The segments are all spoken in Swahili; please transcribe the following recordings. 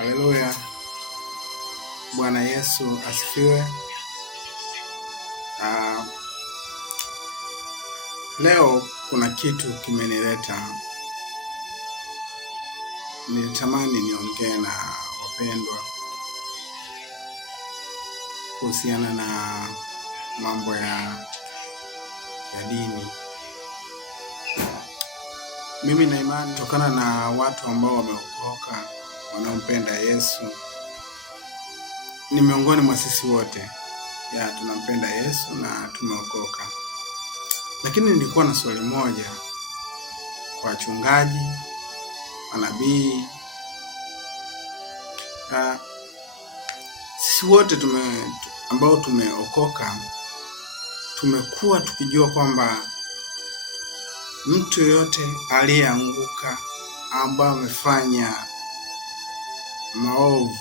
Haleluya. Bwana Yesu asifiwe. Leo kuna kitu kimenileta. Nilitamani niongee na wapendwa kuhusiana na mambo ya dini. Mimi na imani kutokana na watu ambao wameokoka, wanaompenda Yesu. Ni miongoni mwa sisi wote. Tunampenda Yesu na tumeokoka. Lakini nilikuwa na swali moja kwa wachungaji, manabii. Sisi wote ambao tumeokoka tumekuwa tukijua kwamba mtu yote aliyeanguka ambaye amefanya maovu,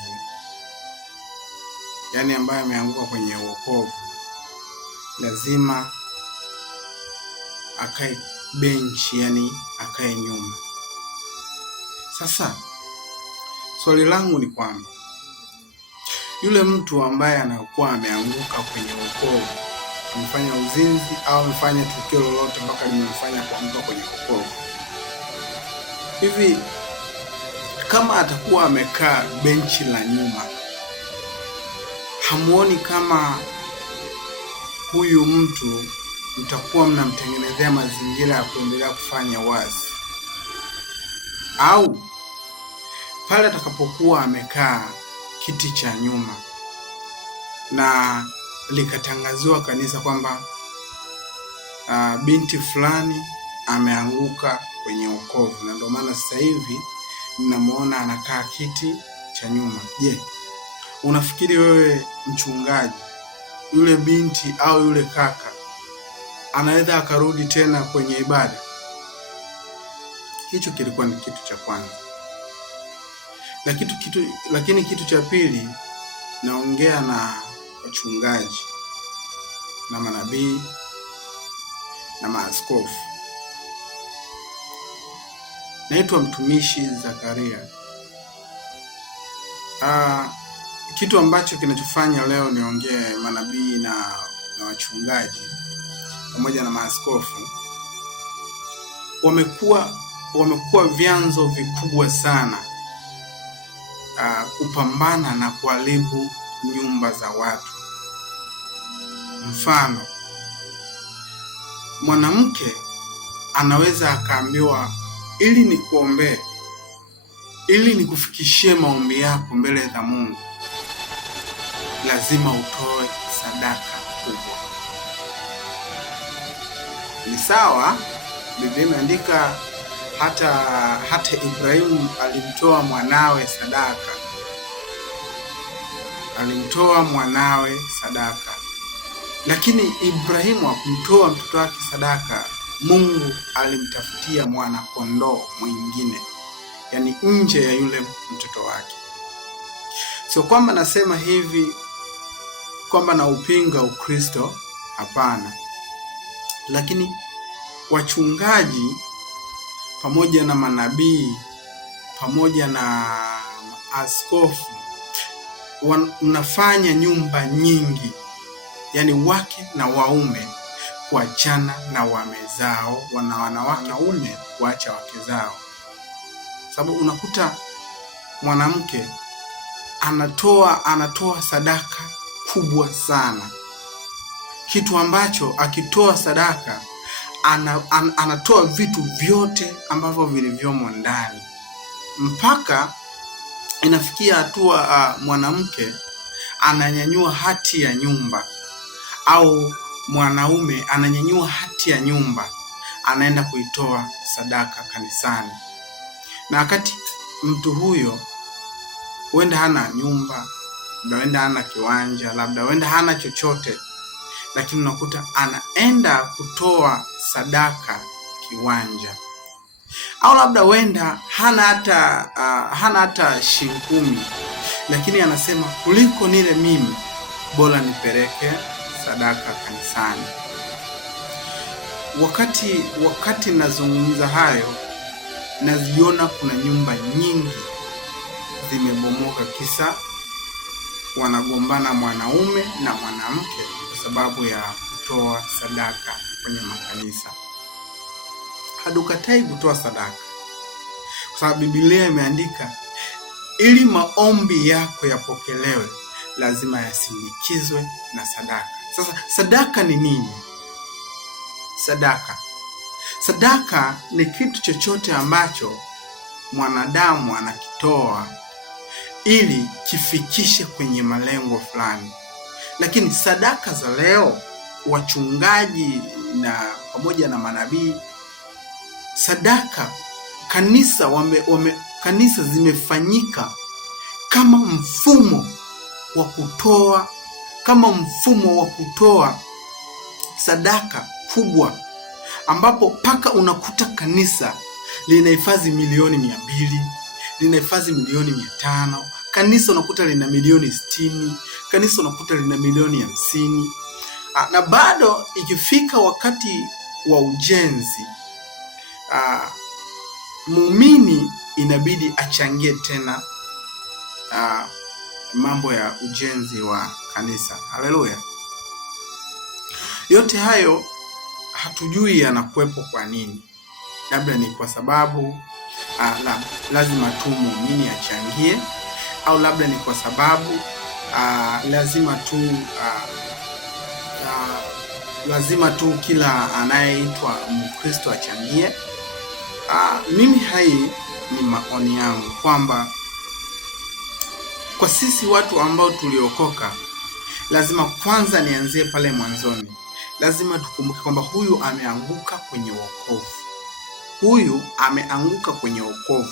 ambaye ameanguka kwenye wokovu, lazima akae benchi, akae nyuma. Sasa swali langu ni kwamba yule mtu ambaye anakuwa ameanguka kwenye wokovu, amefanya uzinzi au amefanya tukio lolote mpaka limemfanya kuanguka kwenye wokovu, hivi kama atakuwa amekaa benchi la nyuma, hamuoni kama huyu mtu mtakuwa mnamtengenezea mazingira ya kuendelea kufanya uasi? Au pale atakapokuwa amekaa kiti cha nyuma na likatangaziwa kanisa kwamba binti fulani ameanguka kwenye wokovu, na ndio maana sasa hivi mnamuona anakaa kiti cha nyuma, je, unafikiri wewe mchungaji, yule binti au yule kaka anaweza akarudi tena kwenye ibada? Hicho kilikuwa ni kitu cha kwanza. Lakini kitu cha pili, naongea na wachungaji na manabii na maaskofu. Naitwa mtumishi Zakaria. Kitu ambacho kinachofanya leo niongee manabii na wachungaji pamoja na maaskofu, wamekuwa vyanzo vikubwa sana kupambana na kuharibu nyumba za watu. Mfano, mwanamke anaweza akaambiwa, ili nikuombee, ili nikufikishie maombi yako mbele za Mungu, lazima utoe sadaka kubwa. Ni sawa, Biblia imeandika hata Ibrahimu alimtoa mwanawe sadaka. Lakini Ibrahimu hakumtoa mtoto wake sadaka. Mungu alimtafutia mwana kondoo mwingine, nje ya yule mtoto wake. Sio kwamba nasema hivi kwamba na upinga Ukristo, hapana. Lakini wachungaji pamoja na manabii pamoja na askofu unafanya nyumba nyingi, wake na waume kuachana na wame zao, wanaume kuacha wake zao. Sababu unakuta mwanamke anatoa sadaka kubwa sana, kitu ambacho akitoa sadaka anatoa vitu vyote ambavyo vilivyomo ndani, mpaka inafikia hatua mwanamke ananyanyua hati ya nyumba, au mwanaume ananyanyua hati ya nyumba, anaenda kuitoa sadaka kanisani. Na wakati mtu huyo huenda hana nyumba, huenda hana kiwanja, labda huenda hana chochote, lakini unakuta anaenda kutoa sadaka kiwanja. Au labda huenda hana hata shilingi 10, lakini anasema kuliko nile mimi, bora nipeleke sadaka kanisani. Wakati nazungumza hayo, naziona kuna nyumba nyingi zimebomoka kisa wanagombana mwanaume na mwanamke kwa sababu ya kutoa sadaka kwenye makanisa. Hatukatai kutoa sadaka, kwa sababu Biblia imeandika ili maombi yako yapokelewe lazima yasindikizwe na sadaka. Sasa sadaka ni nini? Sadaka ni kitu chochote ambacho mwanadamu anakitoa ili kifikishe kwenye malengo fulani. Lakini sadaka za leo, wachungaji na pamoja na manabii, sadaka kanisa zimefanyika kama mfumo wa kutoa sadaka kubwa, ambapo paka unakuta kanisa linahifadhi milioni 200, linahifadhi milioni 500, kanisa unakuta lina milioni 60, kanisa unakuta lina milioni 50. Na bado ikifika wakati wa ujenzi, muumini inabidi achangie tena mambo ya ujenzi wa kanisa. Haleluya! Yote hayo hatujui yanakuwepo kwa nini. Labda ni kwa sababu lazima tu muumini achangie, au labda ni kwa sababu lazima tu kila anayeitwa Mkristo achangie. Mimi hai ni maoni yangu kwamba kwa sisi watu ambao tuliokoka, lazima kwanza nianzie pale mwanzoni. Lazima tukumbuke kwamba huyu ameanguka kwenye wokovu.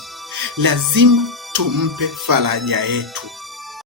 Lazima tumpe faraja yetu.